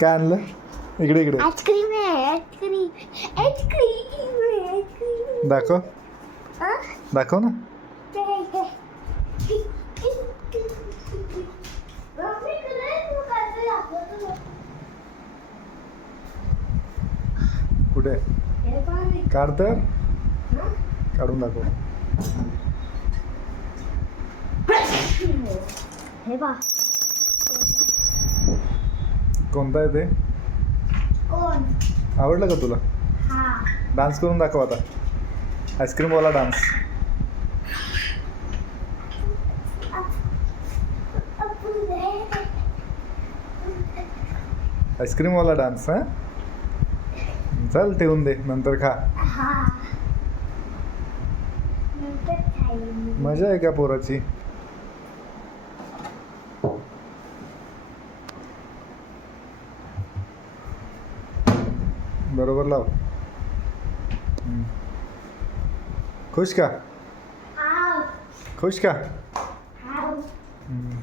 काय आणलं इकडे इकडे आईस्क्रीम आहे आईस्क्रीम आईस्क्रीम दाखव दाखव ना कुठे काढ तर काढून दाखव हे बा कोणता आहे ते कोण आवडलं का तुला हा डान्स करून दाखव आता आईस्क्रीमवाला डान्स आईस्क्रीमवाला डान्स हां चल ठेवून दे नंतर खा हा नंतर खाईन मजा आहे का पोराची बरोबर लाव खुश का आव खुश का आव हम्म.